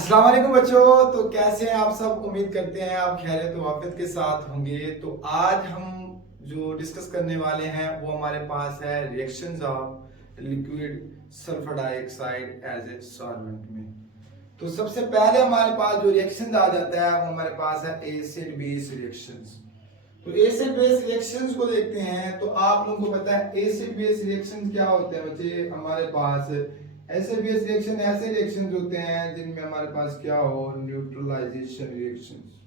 अस्सलाम वालेकुम बच्चों। तो कैसे हैं आप सब? उम्मीद करते हैं आप खैरियत व आफियत के साथ होंगे। तो आज हम जो डिस्कस करने वाले हैं वो हमारे पास है reactions of liquid sulphur dioxide as a solvent में। तो सबसे पहले हमारे पास जो रिएक्शन आ जाता है वो हमारे पास है एसिड बेस रिएक्शंस। तो एसिड बेस रिएक्शंस को देखते हैं तो आप लोगों को पता है एसिड बेस रिएक्शंस क्या होते हैं बच्चे। हमारे पास एसिड बेस रिएक्शन ऐसे रिएक्शंस होते हैं जिनमें हमारे पास क्या हो, न्यूट्रलाइजेशन रिएक्शंस।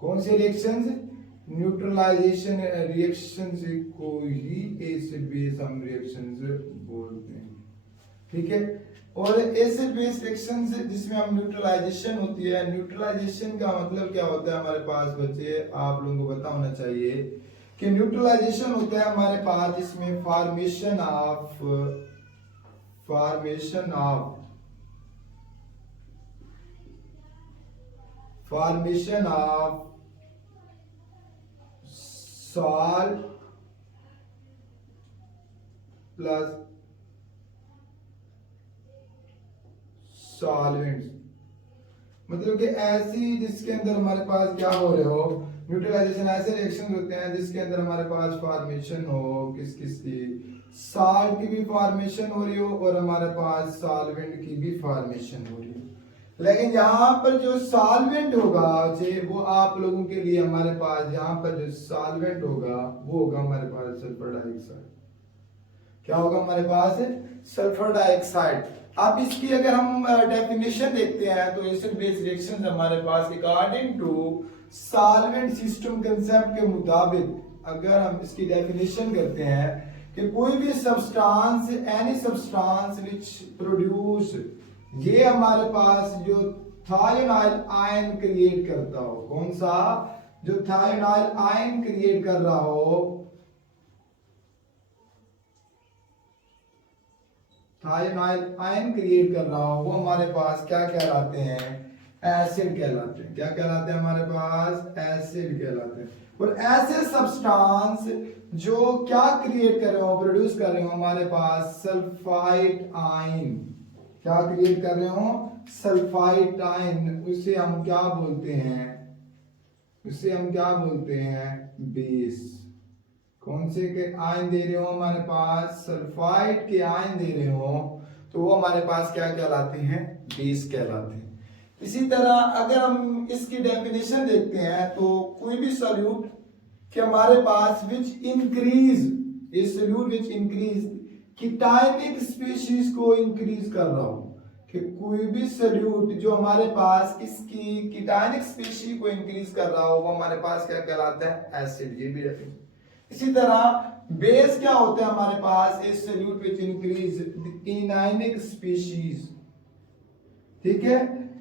कौन से रिएक्शंस? न्यूट्रलाइजेशन रिएक्शंस को ही एसिड बेस हम रिएक्शंस बोलते हैं, ठीक है। और एसिड बेस रिएक्शंस जिसमें हम न्यूट्रलाइजेशन होती है, न्यूट्रलाइजेशन का मतलब क्या होता है हमारे पास बच्चे, आप लोगों को पता होना चाहिए कि न्यूट्रलाइजेशन होता है हमारे पास जिसमें formation of salt plus solvents. मतलब कि ऐसी जिसके अंदर हमारे पास क्या हो रहे हो, न्यूट्रलाइजेशन ऐसे रिएक्शन होते हैं जिसके अंदर हमारे पास फॉर्मेशन हो किस किस की, साल्ट की भी फॉर्मेशन हो रही हो और हमारे पास सॉल्वेंट की भी फॉर्मेशन हो रही हो। लेकिन यहाँ पर जो सॉल्वेंट होगा वो आप लोगों के लिए हमारे पास यहाँ पर जो सॉल्वेंट होगा वो होगा हमारे पास सल्फर डाइऑक्साइड। क्या होगा हमारे पास? Sulphur dioxide. अब इसकी अगर हम डेफिनेशन देखते हैं तो एसिड बेस रिएक्शंस हमारे पास according to solvent system concept के मुताबिक अगर हम इसकी डेफिनेशन करते हैं कि कोई भी substance, any substance which produce, ये हमारे पास जो थायोनाइल आयन क्रिएट करता हो, कौन सा? जो थायोनाइल आयन क्रिएट कर रहा हो, थायोनाइल आयन क्रिएट कर रहा हो, वो हमारे पास क्या कहलाते हैं? एसिड कहलाते हैं। क्या कहलाते हैं हमारे पास? एसिड कहलाते हैं। और ऐसे सब्सटेंस जो क्या क्रिएट कर रहे हो, प्रोड्यूस कर रहे हो, हमारे पास सल्फाइड आयन। क्या क्रिएट कर रहे हो? Sulphide ion. उसे हम क्या बोलते हैं? उसे हम क्या बोलते हैं? बेस। कौन से के आयन दे रहे हो हमारे पास? सल्फाइड के आयन दे रहे हो तो वो हमारे पास क्या कहलाते हैं? बेस कहलाते हैं। इसी तरह अगर हम इसकी डेफिनेशन देखते हैं तो कोई भी सॉल्यूट कि हमारे पास which increase, a solute which increase cationic species को इंक्रीज कर रहा हो, कि कोई भी सॉल्यूट जो हमारे पास इसकी कीटायनिक स्पीशीज को इंक्रीज कर रहा हो वो हमारे पास क्या कहलाता है? एसिड। ये भी डेफिनेशन। इसी तरह बेस क्या होता है हमारे पास? A solute which increase anionic species, ठीक है।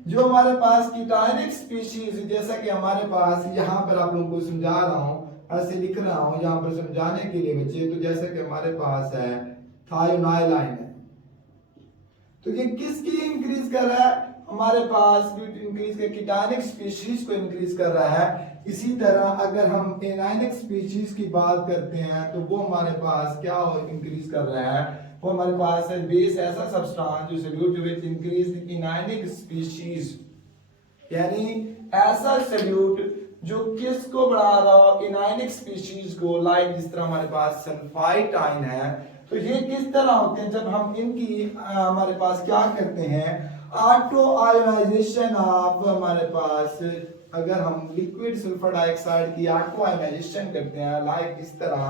जो हमारे पास कीटायनिक स्पीशीज, जैसा कि हमारे पास यहाँ पर आप लोगों को समझा रहा हूं, ऐसे लिख रहा हूं यहाँ पर समझाने के लिए बच्चे। तो जैसा कि हमारे पास है थायोनाइल आयन है, तो ये किसकी इंक्रीज कर रहा है? हमारे पास इंक्रीज कर कीटायनिक स्पीशीज को इंक्रीज कर रहा है। इसी तरह अगर हम एनायनिक स्पीशीज की बात करते हैं तो वो हमारे पास क्या इंक्रीज कर रहा है? वो हमारे पास है बेस, ऐसा सब्सटेंस जो सॉल्यूट विच इंक्रीज इनायनिक स्पीशीज, यानी ऐसा सॉल्यूट जो किसको बढ़ा रहा हो? इनायनिक स्पीशीज को। लाइक जिस तरह हमारे पास सल्फाइड आयन है, तो ये किस तरह होते हैं? जब हम इनकी हमारे पास क्या करते हैं? ऑटो आयोनाइजेशन ऑफ, हमारे पास अगर हम लिक्विड सल्फर डाइऑक्साइड की ऑटो आयोनाइजेशन करते हैं लाइक इस तरह,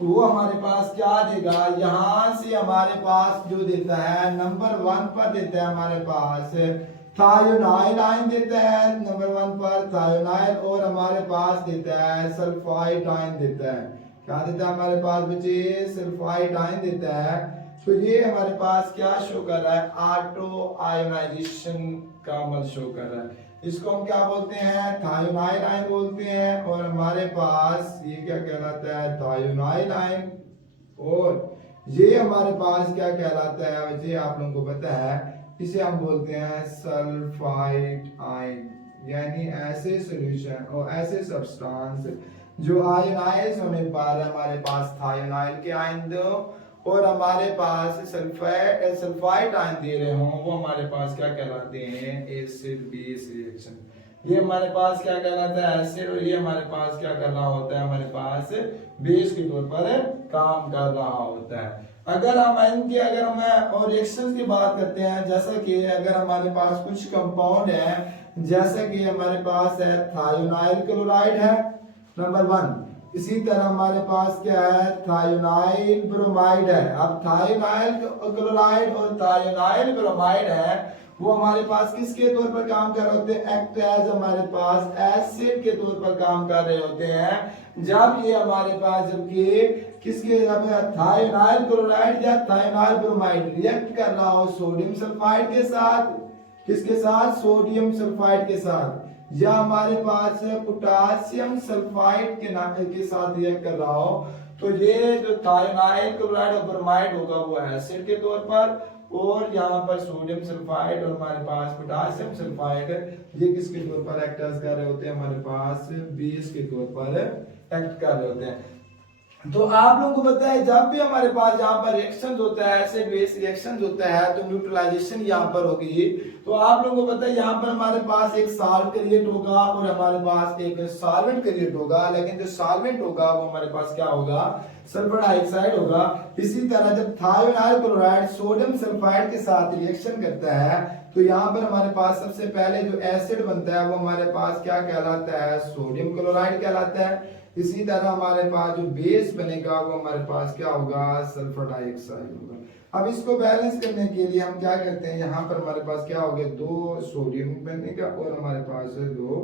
तो वो हमारे पास क्या देगा? यहां से हमारे पास जो देता है नंबर 1 पर देता है हमारे पास थायोनाइल आयन देता है नंबर 1 पर थायोनाइल, और हमारे पास देता है सल्फाइड आयन देता है। क्या देता है हमारे पास बच्चे? सल्फाइड आयन देता है। तो ये हमारे पास क्या शो कर रहा है? ऑटो आयोनाइजेशन का अमल शो कर रहा है। इसको हम क्या बोलते हैं? थायोनाइल आयन बोलते हैं। और हमारे पास ये क्या कहलाता है? Thionyl ion. और ये हमारे पास क्या कहलाता है बच्चे? आप लोगों को पता है, इसे हम बोलते हैं सल्फाइड आयन। यानी ऐसे सॉल्यूशन और ऐसे सब्सटेंस जो आयनाइज होने पर हमारे पास थायोनाइल के आयन दो और हमारे पास सल्फाइड आयन दे रहे हों, वो हमारे पास क्या कहलाते हैं, एसिड बेस रिएक्शन। ये हमारे पास क्या कहलाता है, एसिड, और ये हमारे पास क्या कर रहा होता है, हमारे पास बेस के तौर पर काम कर रहा होता है। अगर हम इनके और रिएक्शंस की बात करते हैं, जैसा कि अगर हमारे पास कुछ कंपाउंड है, जैसा कि हमारे पास है थायोनाइल क्लोराइड है नंबर 1, इसी तरह हमारे पास क्या है, थायोनाइल ब्रोमाइड है। अब थायोनाइल क्लोराइड और थायोनाइल ब्रोमाइड है, वो हमारे पास किसके तौर पर काम कर रहे होते हैं, एक्ट एज हमारे पास एसिड के तौर पर काम कर रहे होते हैं। जब ये हमारे पास जबकि किसके थायोनाइल क्लोराइड या थायोनाइल ब्रोमाइड रिएक्ट कर रहा हो सोडियम सल्फाइड के साथ, किसके साथ, सोडियम सल्फाइड के साथ, या हमारे पास पोटासियम सल्फाइड के साथ रिएक्ट कर रहा हो, तो ये जो थायोनाइल क्लोराइड और ब्रोमाइड होगा वो एसिड के तौर पर, और यहाँ पर सोडियम सल्फाइड और हमारे पास पोटासियम सल्फाइड ये किसके तौर पर एक्ट कर रहे होते हैं, हमारे पास बेस के तौर पर एक्ट कर रहे होते हैं। तो आप लोगों को पता है जब भी हमारे पास यहाँ पर रिएक्शंस होता है, एसिड बेस रिएक्शंस होता है, तो न्यूट्रलाइजेशन यहाँ पर होगी। तो आप लोगों को पता है यहाँ पर हमारे पास एक साल्ट क्रिएट होगा और हमारे पास एक सॉल्वेंट क्रिएट होगा, लेकिन जो सॉल्वेंट होगा वो हमारे पास क्या होगा, सल्फर डाइऑक्साइड होगा। इसी तरह जब थायोनाइल क्लोराइड सोडियम सल्फाइड के साथ रिएक्शन करता है, तो यहाँ पर हमारे पास सबसे पहले जो एसिड बनता है वो हमारे पास क्या कहलाता है, सोडियम क्लोराइड कहलाता है। इसी तरह हमारे पास जो बेस बनेगा वो हमारे पास क्या होगा, सल्फर डाइऑक्साइड होगा। अब इसको बैलेंस करने के लिए हम क्या करते हैं, यहाँ पर हमारे पास क्या हो गया, 2 सोडियम बनेगा और हमारे पास 2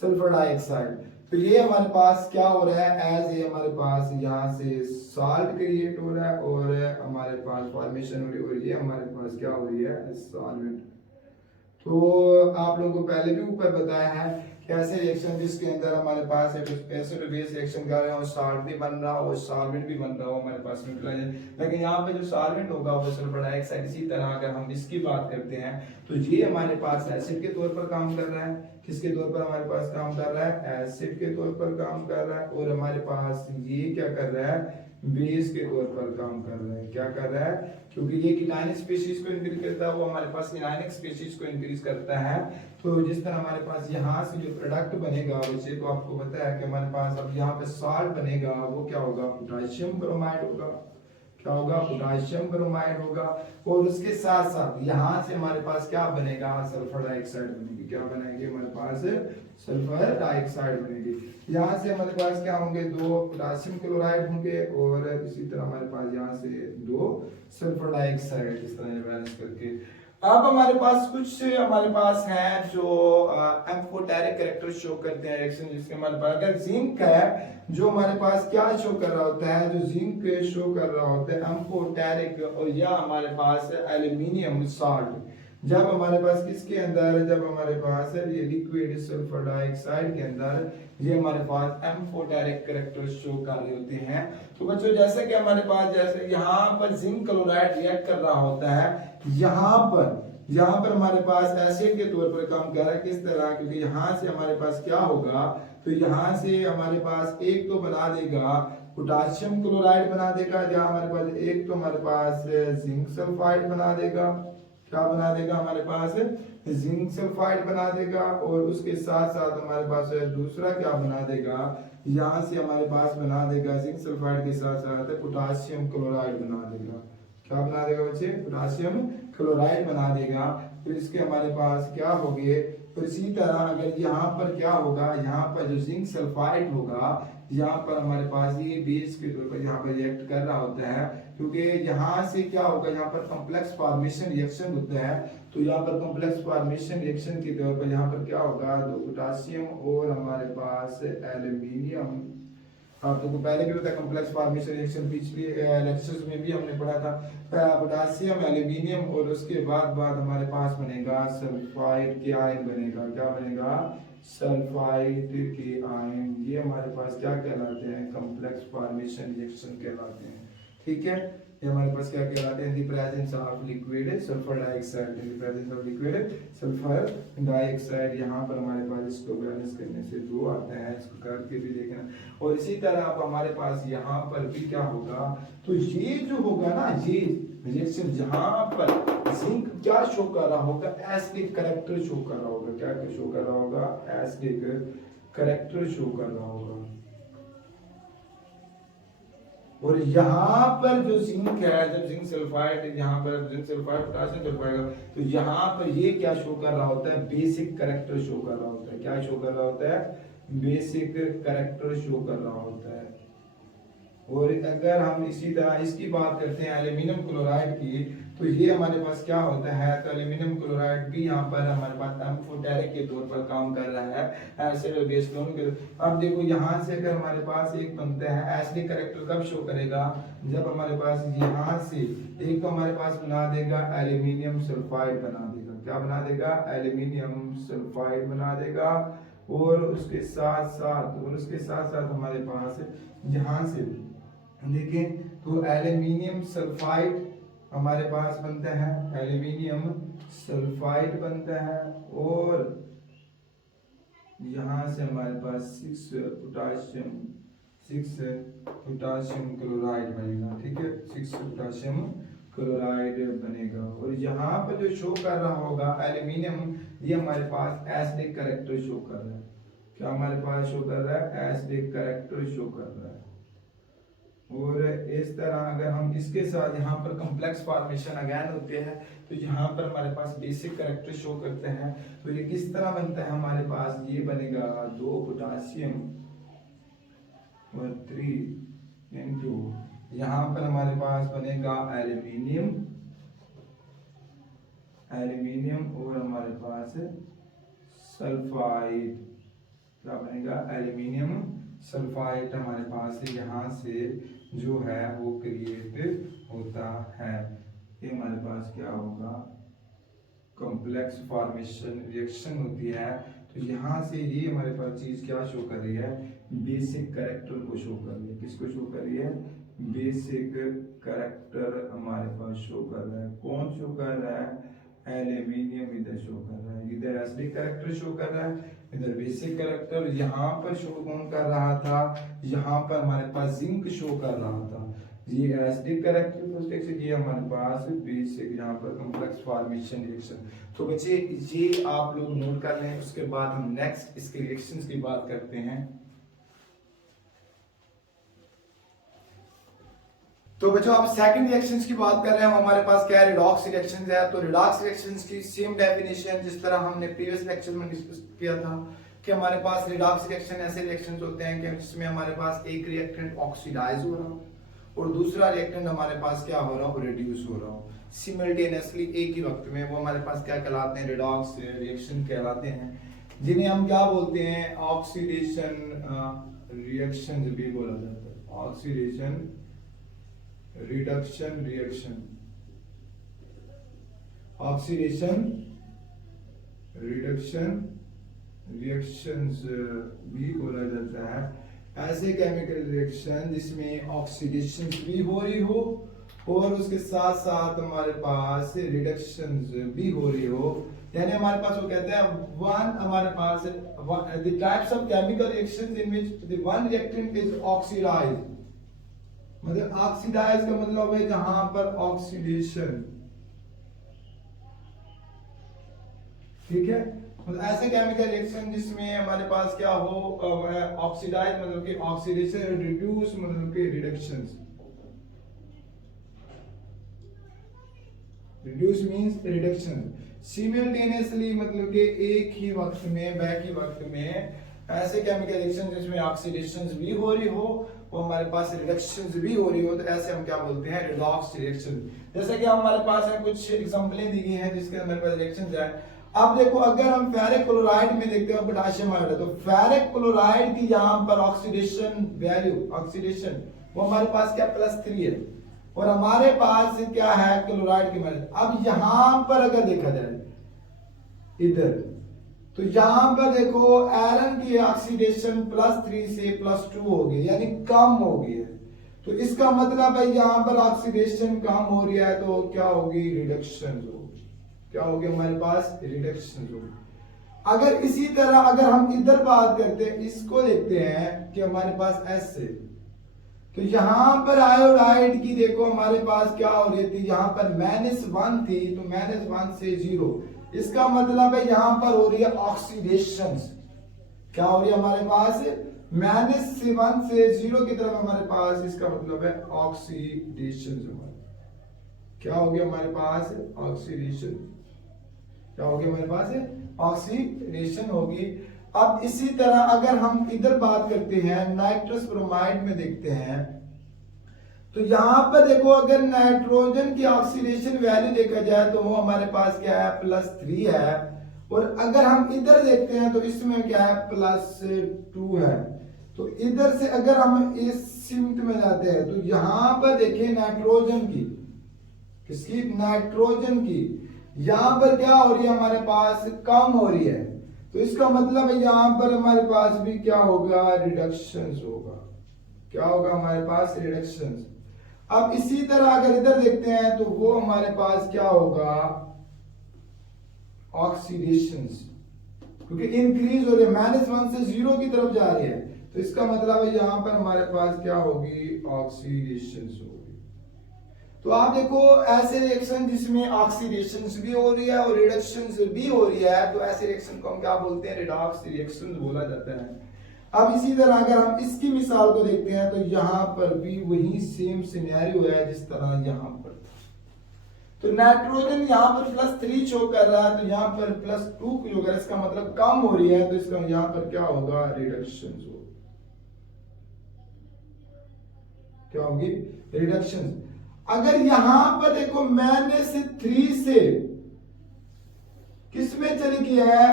सल्फर डाइऑक्साइड। तो ये हमारे पास क्या हो रहा है, एज ये हमारे पास यहाँ से साल्ट क्रिएट हो रहा है और हमारे पास फॉर्मेशन हो रही है, और ये हमारे पास क्या हो रही है, सॉल्वेंट। तो आप लोगों को पहले भी ऊपर बताया है कैसे रिएक्शन जिसके अंदर हमारे पास एसिड बेस रिएक्शन कर रहे हो, साल्ट भी बन रहा हो, सॉल्वेंट भी बन रहा हो हमारे पास न्यूट्रलाइजर, लेकिन यहाँ पे जो सॉल्वेंट होगा वो सल्फर डाइऑक्साइड। इसी तरह अगर हम इसकी बात करते हैं तो ये हमारे पास एसिड के तौर पर काम कर रहा है, किसके तौर पर हमारे पास काम कर रहा है, एसिड के तौर पर काम कर रहा है, और हमारे पास ये क्या कर रहा है, बेस के तौर पर काम कर रहा है। क्या कर रहा है, क्योंकि ये कीटाइनिक स्पीशीज को इंक्रीज करता है, वो हमारे पास इनाइनिक स्पीशीज को इंक्रीज करता है। तो जिस तरह हमारे पास यहाँ से जो प्रोडक्ट बनेगा वैसे तो आपको पता है कि हमारे पास अब यहाँ पे सॉल्ट बनेगा, वो क्या होगा, पोटेशियम ब्रोमाइड होगा। क्या होगा, पोटेशियम ब्रोमाइड होगा, और उसके साथ साथ यहाँ से हमारे पास क्या बनेगा, सल्फर डाइऑक्साइड बनेगी। क्या बनाएंगे, हमारे पास सल्फर डाइऑक्साइड बनेगी। यहाँ से हमारे पास क्या होंगे, 2 पोटेशियम क्लोराइड होंगे, और इसी तरह हमारे पास यहाँ से 2 सल्फर डाइऑक्साइड, इस तरह बैलेंस करके। अब हमारे पास कुछ हमारे पास हैं जो एम्फोटेरिक कैरेक्टर शो करते हैं रिएक्शन, जिसके हमारे पास अगर जिंक है जो हमारे पास क्या शो कर रहा होता है, जो जिंक शो कर रहा होता है एम्फोटेरिक, और या हमारे पास एल्यूमिनियम साल्ट। जब हमारे पास किसके अंदर, जब हमारे पास ये लिक्विड सल्फर डाइऑक्साइड के अंदर ये हमारे पास एम्फोटेरिक कैरेक्टर शो कर रहे होते हैं। तो बच्चों जैसे कि हमारे पास जैसे यहाँ पर जिंक क्लोराइड रिएक्ट कर रहा होता है, यहाँ पर हमारे पास एसिड के तौर पर काम कर रहा है। किस तरह, क्योंकि यहाँ से हमारे पास क्या होगा, तो यहाँ से हमारे पास एक तो बना देगा पोटेशियम क्लोराइड बना देगा, जहाँ हमारे पास एक तो हमारे पास जिंक सल्फाइड बना देगा। क्या बना देगा, हमारे पास जिंक सल्फाइड बना देगा, और उसके साथ साथ हमारे पास दूसरा क्या बना देगा, यहाँ से हमारे पास बना देगा जिंक सल्फाइड के साथ साथ पोटेशियम क्लोराइड बना देगा। क्या बना देगा बच्चे, पोटेशियम क्लोराइड बना देगा। फिर इसके हमारे पास क्या हो गए, फिर इसी तरह अगर यहाँ पर क्या होगा, यहाँ पर जो जिंक सल्फाइड होगा, यहाँ पर हमारे पास ये बेस के तौर पर यहाँ पर रिएक्ट कर रहा होता है, क्योंकि यहाँ से क्या होगा, यहाँ पर कॉम्प्लेक्स फॉर्मेशन रिएक्शन होता है। तो यहाँ पर कॉम्प्लेक्स फॉर्मेशन रिएक्शन के तौर पर यहाँ पर क्या होगा, 2 पोटेशियम और हमारे पास एल्यूमिनियम। आप लोगों को पहले भी पता है कॉम्प्लेक्स फॉर्मेशन रिएक्शन, पिछले लेक्चर्स में भी हमने पढ़ा था, पोटेशियम एल्यूमिनियम, और उसके बाद हमारे पास बनेगा सल्फाइड के आयन बनेगा। क्या बनेगा, सल्फाइड के आयन। ये हमारे पास क्या कहलाते हैं, कॉम्प्लेक्स फॉर्मेशन रिएक्शन कहलाते हैं। ठीक है, ये हमारे पास क्या कहलाते हैं, in the presence of liquid sulphur dioxide, in the presence of liquid sulphur dioxide. यहाँ पर हमारे पास इसको बैलेंस करने से 2 आते हैं, इसको करके भी देखना। और इसी तरह अब हमारे पास यहाँ पर भी क्या होगा, तो ये जो होगा ना, ये रिएक्शन जहाँ पर जिंक क्या शो कर रहा होगा, एसिडिक कैरेक्टर शो कर रहा होगा। क्या शो कर रहा होगा, एसिडिक कैरेक्टर शो कर रहा होगा। और यहाँ पर जो जिंक है, जब जिंक सल्फाइड, यहाँ पर जिंक सल्फाइड पोटेशियम सल्फाइड, तो यहाँ पर ये क्या शो कर रहा होता है, बेसिक कैरेक्टर शो कर रहा होता है। क्या शो कर रहा होता है, बेसिक कैरेक्टर शो कर रहा होता है। और अगर हम इसी तरह इसकी बात करते हैं एल्यूमिनियम क्लोराइड की, तो ये हमारे पास क्या होता है, तो एल्यूमिनियम क्लोराइड भी यहाँ पर हमारे पास एम्फोटेरिक के तौर पर काम कर रहा है, एसिड और बेस दोनों के। अब देखो यहाँ से अगर हमारे पास एक बनता है, एसिडिक कैरेक्टर कब शो करेगा, जब हमारे पास यहाँ से एक तो हमारे पास बना देगा एल्यूमिनियम सल्फाइड बना देगा। क्या बना देगा, एल्यूमिनियम सल्फाइड बना देगा। और उसके साथ साथ हमारे पास यहाँ से देखें तो एल्यूमिनियम सल्फाइड हमारे पास बनता है, एल्यूमिनियम सल्फाइड बनता है। और यहाँ से हमारे पास 6 पोटाशियम क्लोराइड बनेगा। ठीक है, 6 पोटाशियम क्लोराइड बनेगा। और यहाँ पर जो शो कर रहा होगा एल्यूमिनियम, ये हमारे पास एसिडिक कैरेक्टर शो कर रहा है। क्या हमारे पास शो कर रहा है, एसिडिक कैरेक्टर शो कर रहा है। और इस तरह अगर हम इसके साथ यहाँ पर कॉम्प्लेक्स फॉर्मेशन अगेन होते हैं, तो यहाँ पर हमारे पास बेसिक कैरेक्टर शो करते हैं। तो ये किस तरह बनता है, hamaरे पास ये बनेगा 2 पोटाशियम और 3 इनटू, यहाँ पर हमारे पास बनेगा एल्यूमिनियम और हमारे पास सल्फाइड। क्या बनेगा, एल्यूमिनियम सल्फाइड हमारे पास यहाँ से जो है वो क्रिएट होता है। ये हमारे पास क्या होगा, कॉम्प्लेक्स फॉर्मेशन रिएक्शन होती है। तो यहाँ से ये हमारे पास चीज क्या शो कर रही है, बेसिक कैरेक्टर को शो कर रही है। किसको शो कर रही है, बेसिक कैरेक्टर हमारे पास शो कर रहा है। कौन शो कर रहा है, एल्यूमिनियम इधर शो कर रहा है, इधर एसिडिक कैरेक्टर शो कर रहा है, इधर बेसिक कैरेक्टर। यहाँ पर शो कौन कर रहा था, यहाँ पर हमारे पास जिंक शो कर रहा था। ये एसिडिक कैरेक्टर फर्स्ट रिएक्शन, ये हमारे पास बेसिक, यहाँ पर कॉम्प्लेक्स फॉर्मेशन रिएक्शन। तो बच्चे ये आप लोग नोट कर लें, उसके बाद हम नेक्स्ट इसके रिएक्शंस की बात करते हैं। तो बच्चों आप सेकंड रिएक्शंस की बात कर रहे हैं, हमारे पास क्या है, रिडॉक्स रिएक्शंस है। तो रिडॉक्स रिएक्शंस की सेम डेफिनेशन जिस तरह हमने प्रीवियस लेक्चर में डिस्कस किया था कि हमारे पास रिडॉक्स रिएक्शन ऐसे रिएक्शंस होते हैं कि जिसमें हमारे पास एक रिएक्टेंट ऑक्सीडाइज हो रहा हो और दूसरा रिएक्टेंट हमारे पास क्या हो रहा हो, रिड्यूस हो रहा हो सिमल्टेनियसली एक ही वक्त में। वो हमारे पास क्या कहलाते हैं, रिडॉक्स रिएक्शन कहलाते हैं, जिन्हें हम क्या बोलते हैं, ऑक्सीडेशन रिएक्शन भी बोला जाता है। Oxidation reduction reaction, oxidation reduction reactions भी बोला जाता है। ऐसे केमिकल रिएक्शन जिसमें ऑक्सीडेशन भी हो रही हो और उसके साथ साथ हमारे पास रिडक्शंस भी हो रही हो, यानी हमारे पास वो कहते हैं वन, हमारे पास the types of chemical reactions in which the one reactant is oxidized. मतलब ऑक्सीडाइज का मतलब है जहां पर ऑक्सीडेशन, ठीक है। मतलब ऐसे केमिकल रिएक्शन जिसमें हमारे पास क्या हो, ऑक्सीडाइज मतलब कि ऑक्सीडेशन, रिड्यूस मतलब कि reduction. Reduce means reduction, simultaneously मतलब कि एक ही वक्त में, बैक ही वक्त में ऐसे केमिकल रिएक्शन जिसमें ऑक्सीडेशन भी हो रही हो और हमारे पास रिडक्शंस भी हो रही हो, तो ऐसे हम क्या बोलते हैं, रिडॉक्स रिएक्शन। जैसे कि हमारे पास है कुछ एग्जांपलें दी गई हैं जिसके हमारे पास रिएक्शंस है। अब देखो अगर हम फेरिक क्लोराइड में देखते हैं पोटेशियम आयोडाइड, तो फेरिक क्लोराइड की यहाँ पर ऑक्सीडेशन वैल्यू, ऑक्सीडेशन वो हमारे पास क्या +3 है और हमारे पास क्या है क्लोराइड की वैल्यू। अब यहाँ पर अगर देखा जाए इधर, तो यहाँ पर देखो आयरन की ऑक्सीडेशन +3 से +2 हो गई, यानी कम हो गई है। तो इसका मतलब है यहाँ पर ऑक्सीडेशन कम हो रही है तो क्या होगी, रिडक्शन होगी। क्या होगी हमारे पास, रिडक्शन होगी। अगर इसी तरह अगर हम इधर बात करते हैं, इसको देखते हैं कि हमारे पास एसिड, तो यहां पर आयोडाइड की देखो हमारे पास क्या हो रही थी, यहां पर -1 थी तो -1 से 0, इसका मतलब है यहां पर हो रही है ऑक्सीडेशन। क्या हो रही है हमारे पास, -1 से 0 की तरफ हमारे पास, इसका मतलब है ऑक्सीडेशन। क्या हो गया हमारे पास, ऑक्सीडेशन। क्या हो गया हमारे पास, ऑक्सीडेशन होगी। अब इसी तरह अगर हम इधर बात करते हैं नाइट्रस ब्रोमाइड में देखते हैं, तो यहां पर देखो अगर नाइट्रोजन की ऑक्सीडेशन वैल्यू देखा जाए तो वो हमारे पास क्या है, +3 है, और अगर हम इधर देखते हैं तो इसमें क्या है, +2 है। तो इधर से अगर हम इस सिमट में जाते हैं तो यहां पर देखिए नाइट्रोजन की, किसकी, नाइट्रोजन की, यहां पर क्या हो रही है हमारे पास, कम हो रही है, तो इसका मतलब है यहां पर हमारे पास भी क्या होगा, रिडक्शन होगा। क्या होगा हमारे पास, रिडक्शन। अब इसी तरह अगर इधर देखते हैं तो वो हमारे पास क्या होगा, ऑक्सीडेशन, क्योंकि इंक्रीज हो रही है, -1 से 0 की तरफ जा रही है, तो इसका मतलब है यहां पर हमारे पास क्या होगी, ऑक्सीडेशन होगी। तो आप देखो ऐसे रिएक्शन जिसमें ऑक्सीडेशन भी हो रही है और रिडक्शन भी हो रही है, तो ऐसे रिएक्शन को हम क्या बोलते हैं, रिडॉक्स रिएक्शन बोला जाता है। अब इसी तरह अगर हम इसकी मिसाल को देखते हैं तो यहां पर भी वही सेम सिनेरियो है जिस तरह यहां पर था। तो नाइट्रोजन यहां पर +3 शो कर रहा है, तो यहां पर +2 शो कर, इसका मतलब कम हो रही है, तो इसका यहां पर क्या होगा, रिडक्शन होगा। क्या होगी, रिडक्शन। अगर यहां पर देखो -3 से किस में चली गई है,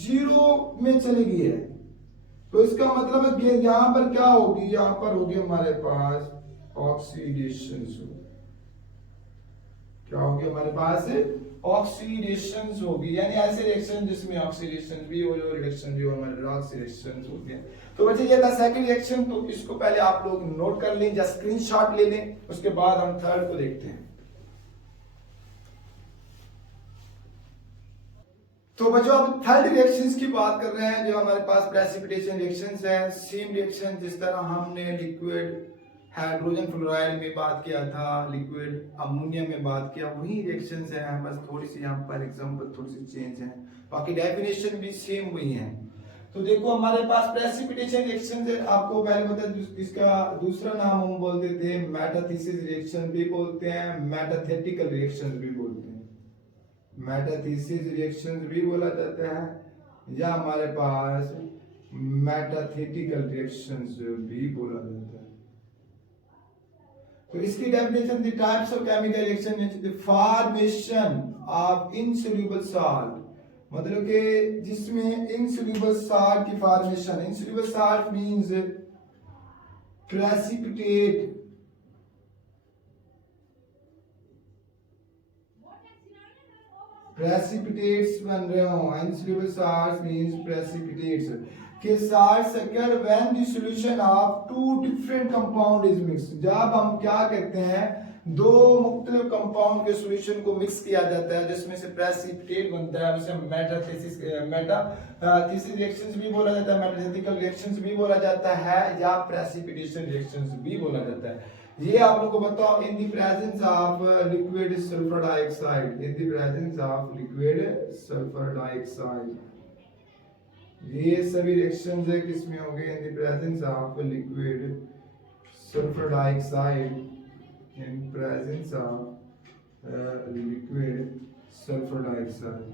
0 में चली गई है, तो इसका मतलब है कि यहां पर क्या होगी, यहां पर होगी हमारे पास ऑक्सीडेशन। क्या होगी हमारे पास, ऑक्सीडेशन होगी, यानी ऐसे रिएक्शन जिसमें ऑक्सीडेशन भी हो और रिडक्शन भी हो, हमारे रिडॉक्स रिएक्शन होती है। तो बच्चे ये था सेकंड रिएक्शन, तो इसको पहले आप लोग नोट कर लें या स्क्रीनशॉट ले लें, उसके बाद हम थर्ड को देखते हैं। तो बच्चों अब थर्ड रिएक्शंस की बात कर रहे हैं, जो हमारे पास प्रेसिपिटेशन रिएक्शंस हैं। सेम रिएक्शन जिस तरह हमने लिक्विड हाइड्रोजन फ्लोराइड में बात किया था, लिक्विड अमोनिया में बात किया, वही रिएक्शंस हैं, बस थोड़ी सी यहाँ पर एग्जांपल थोड़ी सी चेंज है, बाकी डेफिनेशन भी सेम वही है। तो देखो हमारे पास प्रेसिपिटेशन रिएक्शन है, आपको पहले बता, इसका दूसरा नाम हम बोलते थे मेटाथीसिस रिएक्शन भी बोलते हैं, मेटाथेटिकल रिएक्शन भी बोलते हैं, मेटाथीसिस रिएक्शन भी बोला जाता है, या हमारे पास मेटाथेटिकल रिएक्शंस भी बोला जाता है। तो इसकी definition, the types of chemical reaction is the formation of insoluble salt, मतलब कि जिसमें इनसोल्यूबल सॉल्ट की formation, insoluble salt means precipitate, precipitates बन रहे हो, इनसोल्यूबल सॉल्ट मींस प्रेसिपिटेट्स के salts occur when the solution of two different compound is mixed। जब हम क्या कहते हैं, दो मुख्तलिफ कंपाउंड के सॉल्यूशन को मिक्स किया जाता है जिसमें से प्रेसिपिटेट बनता है, उसे मेटाथीसिस रिएक्शंस भी बोला जाता है, मेटाथेटिकल रिएक्शंस भी बोला जाता है, या प्रेसिपिटेशन रिएक्शंस भी बोला जाता है। ये आप लोगों को बताओ, in the presence of liquid sulphur dioxide, in the presence of liquid sulphur dioxide, ये सभी रिएक्शंस है किसमें हो गए, in the presence of liquid sulphur dioxide, in presence of liquid sulphur dioxide.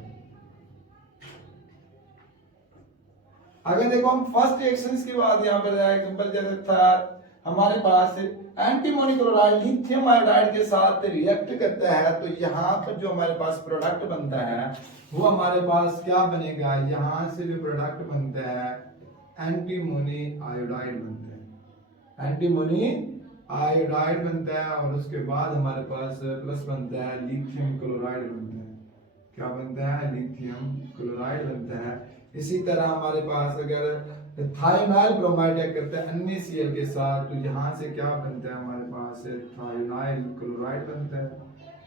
अगर देखो हम फर्स्ट रिएक्शंस की बात यहां पर एग्जांपल जैसे था, हमारे पास एंटीमोनी क्लोराइड लिथियम आयोडाइड के साथ रिएक्ट करता है, तो यहाँ पर जो हमारे पास प्रोडक्ट बनता है वो हमारे पास क्या बनेगा, यहाँ से जो प्रोडक्ट बनता है एंटीमोनी आयोडाइड बनता है, एंटीमोनी आयोडाइड बनता है, और उसके बाद हमारे पास प्लस बनता है लिथियम क्लोराइड बनता है। क्या बनता है, लिथियम क्लोराइड बनता है। इसी तरह हमारे पास अगर थायोनाइल ब्रोमाइड रिएक्ट करता है NaCl के साथ, तो यहाँ से क्या बनता है हमारे पास थायोनाइल क्लोराइड बनता है,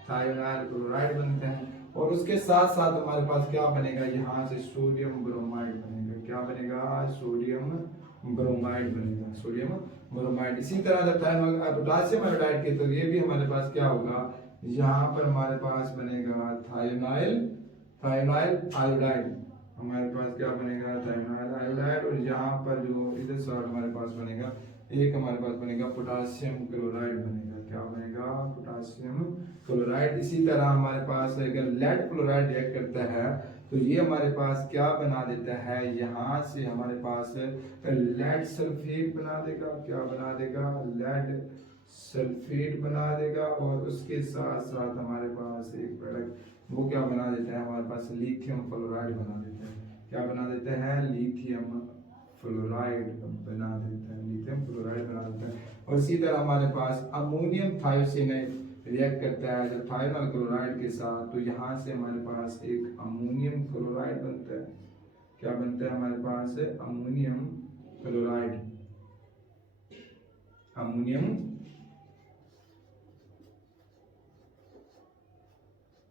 थायोनाइल क्लोराइड बनते हैं। और उसके साथ साथ हमारे पास क्या बनेगा, यहाँ से सोडियम ब्रोमाइड बनेगा। क्या बनेगा, सोडियम ब्रोमाइड बनेगा, सोडियम ब्रोमाइड। इसी तरह जब पोटासियम आयोडाइड के, तो ये भी हमारे पास क्या होगा, यहाँ पर हमारे पास बनेगा थायोनाइल, थायोनाइल आयोडाइड। हमारे पास क्या बनेगा, थायोनाइल आयोडाइड। और यहाँ पर जो इधर साइड हमारे पास बनेगा, एक हमारे पास बनेगा पोटासियम क्लोराइड बनेगा। क्या बनेगा, पोटासियम क्लोराइड। इसी तरह हमारे पास अगर लेड क्लोराइड रिएक्ट करता है, तो ये हमारे पास क्या बना देता है, यहाँ से हमारे पास लेड सल्फेट बना देगा। क्या बना देगा, लेड सल्फेट बना देगा। और उसके साथ साथ हमारे पास एक प्रोडक्ट वो क्या बना देता है, हमारे पास लिथियम फ्लोराइड बना देता है। क्या बना देता है, लिथियम फ्लोराइड बना देता है, लिथियम फ्लोराइड बना देता है। और इसी तरह हमारे पास अमोनियम थायोसाइनाइड रिएक्ट करता है जब थायोनाइल क्लोराइड के साथ, तो यहाँ से हमारे पास एक अमोनियम क्लोराइड बनता है। क्या बनता है हमारे पास, अमोनियम क्लोराइड, अमोनियम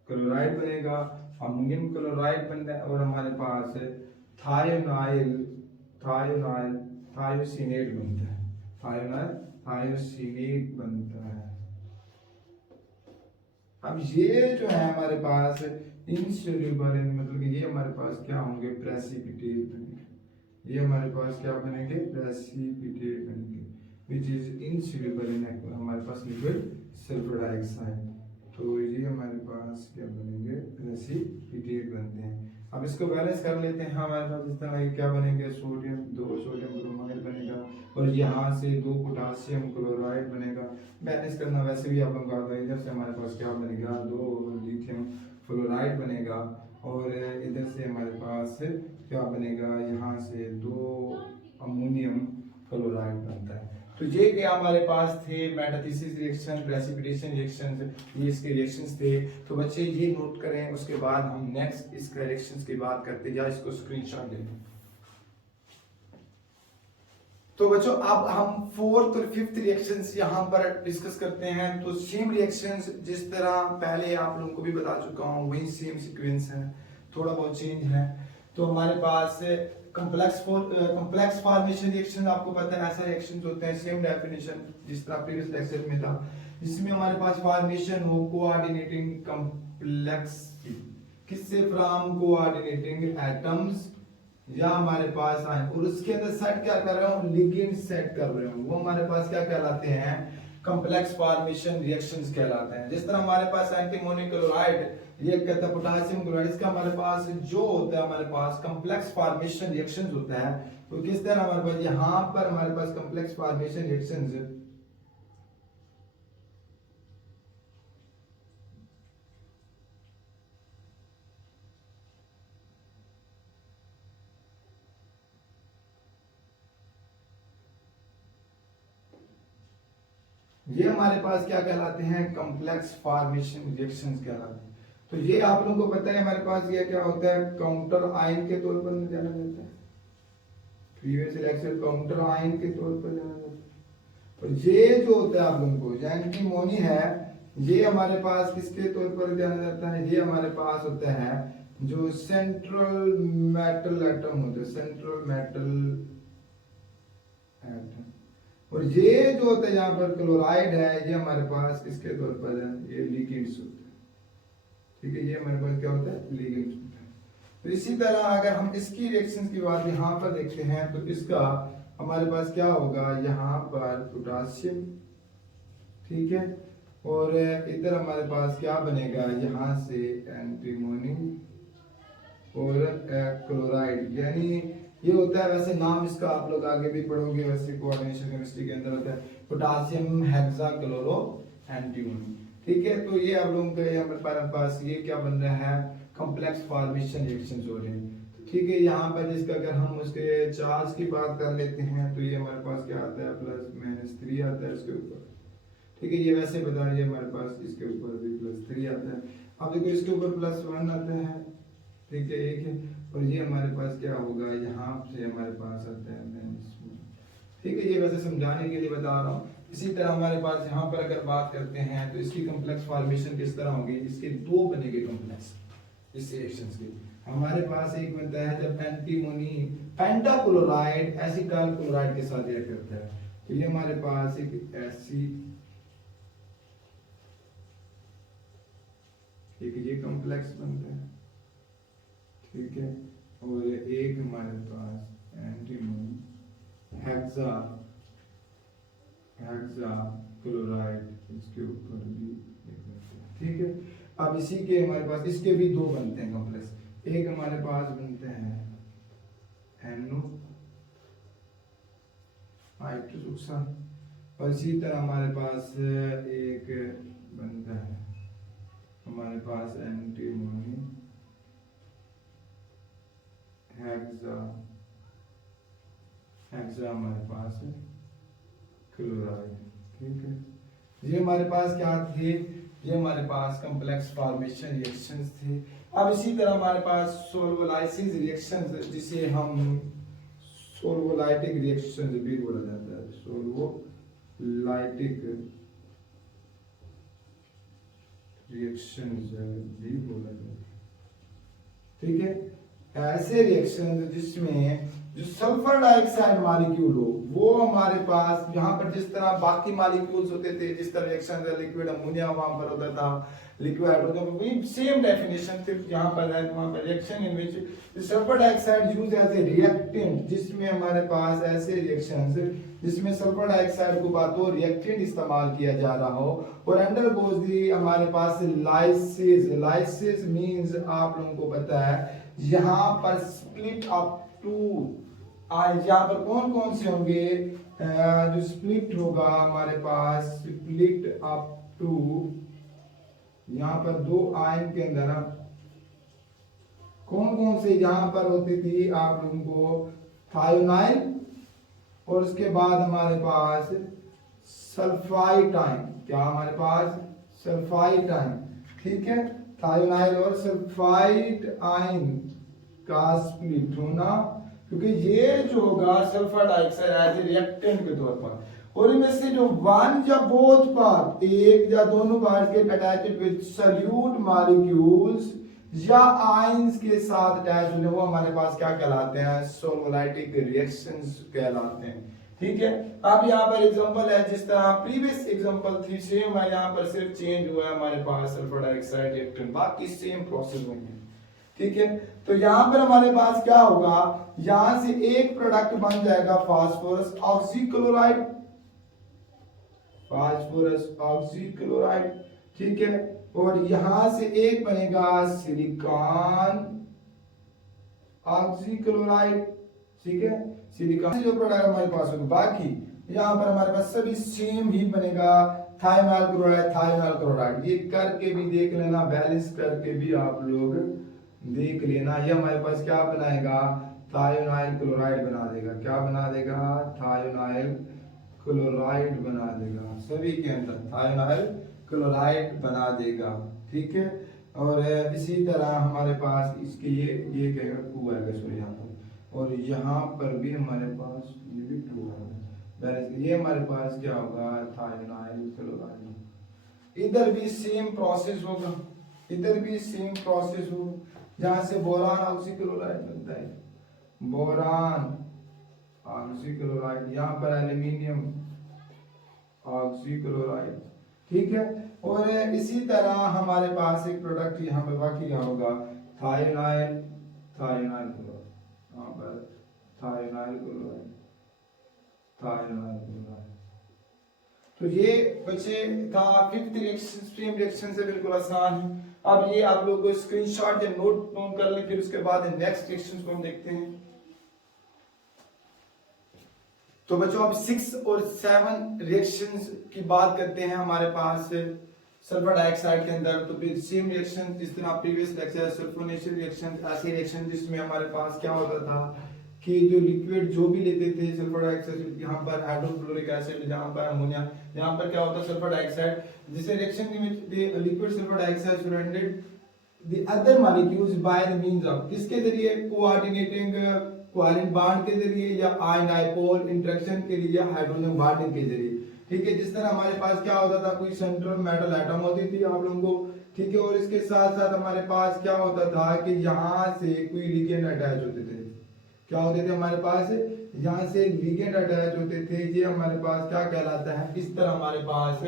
क्लोराइड बनेगा, अमोनियम क्लोराइड बनता है। और हमारे पास थायोनाइल, थायोनाइल थायोसिनेट बनता है, थायोनाइल थायोसिनेट बनता है। अब ये जो है हमारे पास इनसोल्यूबल, मतलब कि ये हमारे पास क्या होंगे, प्रेसिपिटेट बनेंगे। ये हमारे पास क्या बनेंगे, प्रेसिपिटेट बनेंगे, विच इज इनसोल्यूबल इन हमारे पास लिक्विड सल्फर डाइऑक्साइड। तो ये हमारे पास क्या बनेंगे, प्रेसिपिटेट बनते हैं। अब इसको बैलेंस कर लेते हैं। हमारे पास इस तरह के क्या बनेंगे, सोडियम, 2 सोडियम ब्रोमाइड बनेगा, और यहाँ से 2 पोटासियम क्लोराइड बनेगा। बैलेंस करना वैसे भी आप लोगों को आता है। इधर से हमारे पास क्या बनेगा, 2 लिथियम फ्लोराइड बनेगा, और इधर से हमारे पास क्या बनेगा, यहाँ से 2 अमोनियम क्लोराइड बनता है। तो ये क्या हमारे पास थे, मेटालिसिस रिएक्शन, प्रेसिपिटेशन रिएक्शन, ये इसके रिएक्शंस थे। तो बच्चे ये नोट करें, उसके बाद हम नेक्स्ट इसके रिएक्शंस की बात करते हैं, या इसको स्क्रीनशॉट ले लें। तो बच्चों अब हम 4th और 5th रिएक्शंस यहाँ पर डिस्कस करते हैं। तो सेम रिएक्शंस जिस तरह पहले आप लोगों को भी बता चुका हूँ, वही सेम सीक्वेंस है, थोड़ा बहुत चेंज है। तो हमारे पास कॉम्प्लेक्स फॉर्मेशन रिएक्शन, आपको पता है ऐसा रिएक्शंस होते हैं, सेम डेफिनेशन जिस तरह प्रीवियस लेक्चर में था, जिसमें हमारे पास फॉर्मेशन हो कोऑर्डिनेटिंग कॉम्प्लेक्स, किससे, फ्रॉम कोऑर्डिनेटिंग एटम्स, या हमारे पास आए, और उसके अंदर सेट क्या कर रहे हो, लिगेंड सेट कर रहे हो, वो हमारे पास क्या कहलाते हैं, कॉम्प्लेक्स फॉर्मेशन रिएक्शंस कहलाते हैं। जिस तरह हमारे पास एंटीमोनी क्लोराइड रिएक्ट करता है पोटासियम क्लोराइड, इसका हमारे पास जो होता है, हमारे पास कॉम्प्लेक्स फॉर्मेशन रिएक्शंस होता है। तो किस तरह हमारे पास यहाँ पर हमारे पास कॉम्प्लेक्स फॉर्मेशन रिएक्शंस, ये हमारे पास क्या कहलाते हैं, कॉम्प्लेक्स फॉर्मेशन रिएक्शंस कहलाते हैं। तो ये आप लोगों को पता है हमारे पास ये क्या होता है, काउंटर आयन के तौर पर जाना जाता है, प्रीवियस लेक्चर काउंटर आयन के तौर पर जाना जाता है। और ये जो होता है आप लोगों को एंटीमोनी है, ये हमारे पास किसके तौर पर जाना जाता है, ये हमारे पास होता है जो सेंट्रल मेटल एटम होता है, सेंट्रल मेटल एटम। और ये जो होता है यहाँ पर क्लोराइड है, ये हमारे पास किसके तौर पर है, ये लिगेंड्स होता है। ठीक है, ये हमारे पास क्या होता है, लिगेंड्स होता है। तो इसी तरह अगर हम इसकी रिएक्शंस की बात यहाँ पर देखते हैं, तो इसका हमारे पास क्या होगा, यहाँ पर पोटासियम, ठीक है, और इधर हमारे पास क्या बनेगा, यहाँ से एंटीमोनी और क्लोराइड, यानी ये होता है, वैसे नाम इसका आप लोग आगे भी पढ़ोगे, वैसे कोऑर्डिनेशन केमिस्ट्री के अंदर होता है पोटासियम हेक्साक्लोरो एंटीमोनी। ठीक है, तो ये आप लोगों का हमारे पास ये क्या बन रहा है, कॉम्प्लेक्स फॉर्मेशन रिएक्शंस हो रहे हैं। ठीक है, यहाँ पर जिसका अगर हम उसके चार्ज की बात कर लेते हैं, तो ये हमारे पास क्या आता है, +-3 आता है इसके ऊपर। ठीक है, ये वैसे बता रही है हमारे पास इसके ऊपर भी +3 आता है। अब देखो इसके ऊपर +1 आता है, ठीक है एक है। और ये हमारे पास क्या होगा, यहाँ से हमारे पास आता है इसमें, ठीक है। ये वैसे समझाने के लिए बता रहा हूँ। इसी तरह हमारे पास यहाँ पर अगर बात करते हैं तो इसकी कॉम्प्लेक्स फॉर्मेशन किस तरह होगी, इसके दो बनेंगे कॉम्प्लेक्स इस रिएक्शंस के। हमारे पास एक बनता है जब एंटीमोनी पेंटाक्लोराइड एसिटाइल क्लोराइड के साथ रिएक्ट करता है, तो ये हमारे पास एक ऐसी एक ये कॉम्प्लेक्स बनता है, ठीक है। और एक हमारे पास एंटीमोनी हेक्सा क्लोराइड इसके ऊपर भी, ठीक है। अब इसी के हमारे पास इसके भी दो बनते हैं कॉम्प्लेक्स, एक हमारे पास बनते हैं NO हाइड्रोक्सान, और इसी तरह हमारे पास एक बनता है हमारे पास एंटीमोनी हेक्सा हमारे पास है क्लोराइड, ठीक है। ये हमारे पास क्या थे, ये हमारे पास कॉम्प्लेक्स फॉर्मेशन रिएक्शंस थे। अब इसी तरह हमारे पास सोल्वोलाइसिस रिएक्शंस, जिसे हम सोल्वोलाइटिक रिएक्शंस भी बोला जाता है, सोल्वोलाइटिक रिएक्शंस भी बोला जाता है, ठीक है। ऐसे रिएक्शंस जिसमें जो सल्फर डाइऑक्साइड मॉलिक्यूल हो वो हमारे पास यहाँ पर जिस तरह बाकी मॉलिक्यूल्स होते थे, जिस तरह रिएक्शन लिक्विड अमोनिया वहां पर होता था, लिक्विड हाइड्रोजन, वही सेम डेफिनेशन सिर्फ यहाँ पर है, वहां पर reaction in which sulphur dioxide used as a reactant, जिसमें हमारे पास ऐसे रिएक्शंस जिसमें सल्फर डाइऑक्साइड को बातों रिएक्टेंट इस्तेमाल किया जा रहा हो, और अंडरगोज दी हमारे पास लाइसिस मींस आप लोगों को पता है यहाँ पर स्प्लिट अप टू, यहाँ पर कौन कौन से होंगे जो स्प्लिट होगा हमारे पास, स्प्लिट अप टू, यहाँ पर दो आयन के अंदर कौन कौन से यहाँ पर होती थी आप लोगों को, थायोनाइल, और उसके बाद हमारे पास सल्फाइड आयन, क्या हमारे पास सल्फाइड आयन, ठीक है। थायोनाइल और सल्फाइड आयन का स्प्लिट होना, क्योंकि ये जो होगा sulphur dioxide as a reactant के तौर पर, और इनमें से जो वन या बोथ पार्ट, एक या दोनों पार्ट के अटैच्ड विद सॉल्यूट मॉलिक्यूल्स या आयंस के साथ अटैच होने, वो हमारे पास क्या कहलाते हैं, सोल्वोलाइटिक रिएक्शंस कहलाते हैं, ठीक है। अब यहाँ पर एग्जांपल है, जिस तरह प्रीवियस एग्जांपल थी सेम है, यहाँ पर सिर्फ चेंज हुआ है हमारे पास सल्फर डाइऑक्साइड रिएक्टेंट, बाकी सेम प्रोसेस हुई है, ठीक है। तो यहाँ पर हमारे पास क्या होगा, यहां से एक प्रोडक्ट बन जाएगा फास्फोरस ऑक्सीक्लोराइड, ठीक है। और यहां से एक बनेगा सिलिकॉन ऑक्सीक्लोराइड, ठीक है। सिलिकॉन जो प्रोडक्ट हमारे पास होगा, बाकी यहाँ पर हमारे पास सभी सेम ही बनेगा, थायोनाइल क्लोराइड। ये करके भी देख लेना, बैलेंस करके भी आप लोग देख लेना। ये हमारे पास क्या बनाएगा, थायोनाइल क्लोराइड बना देगा, क्या बना देगा, थायोनाइल क्लोराइड बना देगा, सभी के अंदर थायोनाइल क्लोराइड बना देगा, ठीक है। और इसी तरह हमारे पास इसके ये कहेगा टू आएगा, सॉरी यहाँ पर, और यहाँ पर भी हमारे पास ये भी टू आएगा, ये हमारे पास क्या होगा, थायोनाइल क्लोराइड। इधर भी सेम प्रोसेस होगा, इधर भी सेम प्रोसेस होगा, जहां से बोरान ऑक्सीक्लोराइड बनता है, बोरान ऑक्सीक्लोराइड, यहाँ पर एल्यूमिनियम ऑक्सीक्लोराइड, ठीक है। और इसी तरह हमारे पास एक प्रोडक्ट यहाँ पर बाकी क्या होगा, थायोनाइल क्लोराइड, यहाँ पर थायोनाइल क्लोराइड। तो ये बच्चे था फिफ्थ रिएक्शन, स्ट्रीम रिएक्शन से बिल्कुल आसान है। अब ये आप लोग को स्क्रीनशॉट या नोट डाउन कर लें, फिर उसके बाद नेक्स्ट रिएक्शंस को हम देखते हैं। तो बच्चों अब 6 और 7 रिएक्शंस की बात करते हैं हमारे पास सल्फर डाइऑक्साइड के अंदर। तो फिर सेम रिएक्शन जिस तरह प्रीवियस लेक्चर सल्फोनेशन रिएक्शन, ऐसे रिएक्शन जिसमें हमारे पास क्या होता था कि जो लिक्विड जो भी लेते थे सल्फर डाइऑक्साइड, यहाँ पर हाइड्रोक्लोरिक एसिड, यहाँ पर अमोनिया, यहाँ पर क्या होता है सल्फर डाइऑक्साइड, जिसे रिएक्शन में liquid sulphur dioxide surrendered the other molecules by the means of किसके जरिए coordinating कोवैलेंट बॉन्ड के जरिए या आयन डाइपोल इंटरेक्शन के लिए या हाइड्रोजन बॉन्डिंग के जरिए। ठीक है, जिस तरह हमारे पास क्या होता था, कोई सेंट्रल मेटल एटम होती थी आप लोगों को, ठीक है, और इसके साथ साथ हमारे पास क्या होता था कि यहाँ से कोई लिगेंड अटैच होते थे। क्या होते थे हमारे पास, यहाँ से लिगेंड अटैच होते थे, ये हमारे पास क्या कहलाता है, इस तरह हमारे पास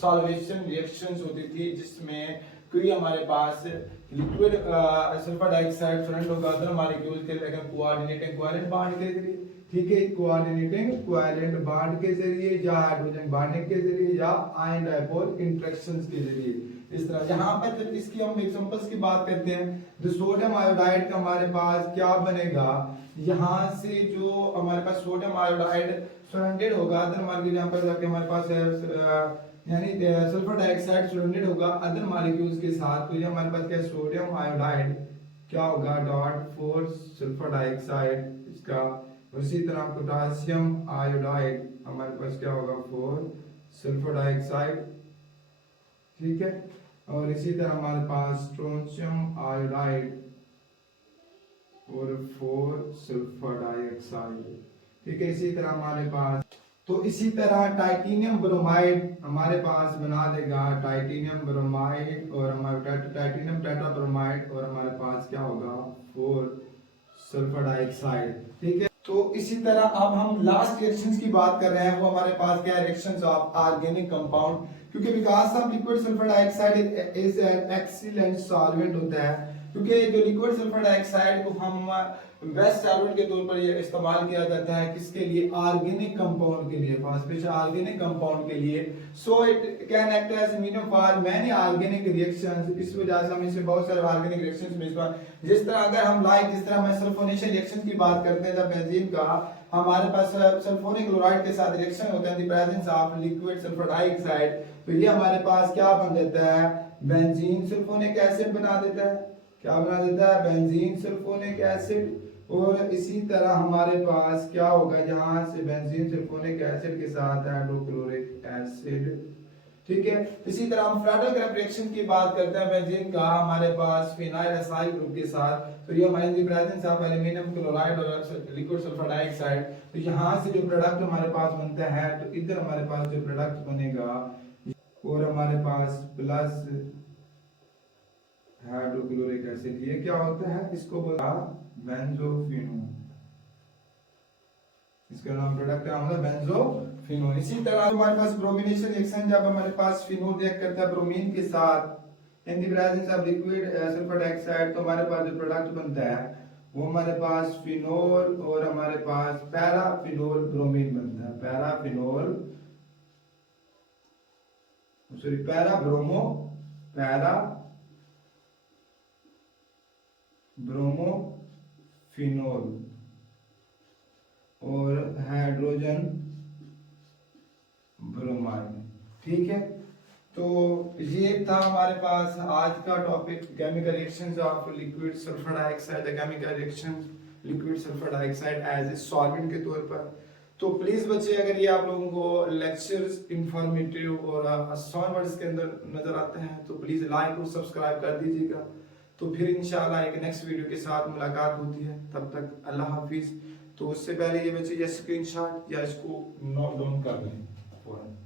सॉल्वेशन रिएक्शंस होती थी जिसमें कोई हमारे पास लिक्विड सल्फर डाइऑक्साइड सॉल्वेंट होगा अदर मॉलिक्यूल के लेकिन कोऑर्डिनेटिंग कोवैलेंट बॉन्ड के जरिए। ठीक है, कोऑर्डिनेटिंग कोवैलेंट बॉन्ड के जरिए या हाइड्रोजन बॉन्डिंग के जरिए या आयन डाइपोल इंटरेक्शंस के जरिए। इस तरह यहाँ पर जब इसकी हम एग्जांपल्स की बात करते हैं तो सोडियम आयोडाइड का हमारे पास क्या बनेगा, यहाँ से जो हमारे पास सोडियम आयोडाइड सराउंडेड होगा अदर मॉलिक्यूल, यहाँ पर जाके हमारे पास यानी सल्फर डाइऑक्साइड सराउंडेड होगा अदर मॉलिक्यूल्स के साथ, तो ये हमारे पास क्या सोडियम आयोडाइड क्या होगा डॉट 4 सल्फर डाइऑक्साइड इसका, उसी तरह पोटेशियम आयोडाइड हमारे पास क्या होगा 4 सल्फर डाइऑक्साइड। ठीक है, और इसी तरह हमारे पास स्ट्रोंशियम आयोडाइड और 4 सल्फर डाइऑक्साइड। ठीक है, इसी तरह हमारे पास, तो इसी तरह टाइटेनियम ब्रोमाइड हमारे पास बना देगा टाइटेनियम ब्रोमाइड और हमारे टाइटेनियम टेट्राब्रोमाइड और हमारे पास क्या होगा 4 सल्फर डाइऑक्साइड। ठीक है, तो इसी तरह अब हम लास्ट रिएक्शंस की बात कर रहे हैं, वो हमारे पास क्या है, रिएक्शंस ऑफ ऑर्गेनिक कंपाउंड, क्योंकि because of liquid sulphur dioxide is an excellent solvent होता है, क्योंकि जो लिक्विड सल्फर डाइऑक्साइड को हम बेस्ट सॉल्वेंट के तौर पर ये इस्तेमाल किया जाता है किसके लिए, ऑर्गेनिक कंपाउंड के लिए, फॉस्फेट ऑर्गेनिक कंपाउंड के लिए। So it can act as medium for many organic reactions, इस वजह से हम इसमें बहुत सारे ऑर्गेनिक रिएक्शंस में जिस तरह अगर हम जिस तरह मैं सल्फोनेशन रिएक्शन की बात करते हैं, जब बेंजीन का हमारे पास सल्फोनिक क्लोराइड के साथ रिएक्शन होता है in the presence of liquid sulphur dioxide, तो ये हमारे पास क्या बन देता है, बेंजीन सल्फोनिक एसिड बना देता है। क्या बना देता है, बेंजीन सल्फोनिक एसिड। और इसी तरह हमारे पास क्या होगा, यहाँ से बेंजीन सल्फोनिक एसिड के साथ हाइड्रोक्लोरिक एसिड। ठीक है, इसी तरह हम फ्रेडल ग्रुप रिएक्शन की बात करते हैं बेंजीन का हमारे पास फिनाइल एसाइल ग्रुप के साथ, तो ये हमारे in the presence of aluminium chloride और लिक्विड सल्फर डाइऑक्साइड, तो यहाँ से जो प्रोडक्ट हमारे पास बनता है, तो इधर हमारे पास जो प्रोडक्ट बनेगा और हमारे पास प्लस हाइड्रोक्लोरिक एसिड, ये क्या होता है, इसको बोला बेंजोफिनोल, इसका नाम प्रोडक्ट क्या होगा, बेंजोफिनोल। इसी तरह हमारे पास ब्रोमिनेशन रिएक्शन, जब हमारे पास फिनोल रिएक्ट करता है ब्रोमीन के साथ in the presence of liquid sulphur dioxide, तो हमारे पास जो प्रोडक्ट बनता है वो हमारे पास फिनोल और हमारे पास पैराफिनोल ब्रोमीन बनता है, पैराफिनोल सॉरी पैराब्रोमो ब्रोमोफिनोल और हाइड्रोजन ब्रोमाइड। ठीक है, तो ये था हमारे पास आज का topic, chemical reactions of liquid sulphur dioxide, chemical reactions liquid sulphur dioxide as a solvent के तौर पर। तो प्लीज बच्चे, अगर ये आप लोगों को लेक्चर्स इंफॉर्मेटिव और आसान वर्ड्स के अंदर नजर आते हैं तो प्लीज लाइक और सब्सक्राइब कर दीजिएगा। तो फिर इंशाल्लाह एक नेक्स्ट वीडियो के साथ मुलाकात होती है, तब तक अल्लाह हाफिज। तो उससे पहले ये बच्चे ये स्क्रीनशॉट या इसको नोट डाउन कर लें फौरन।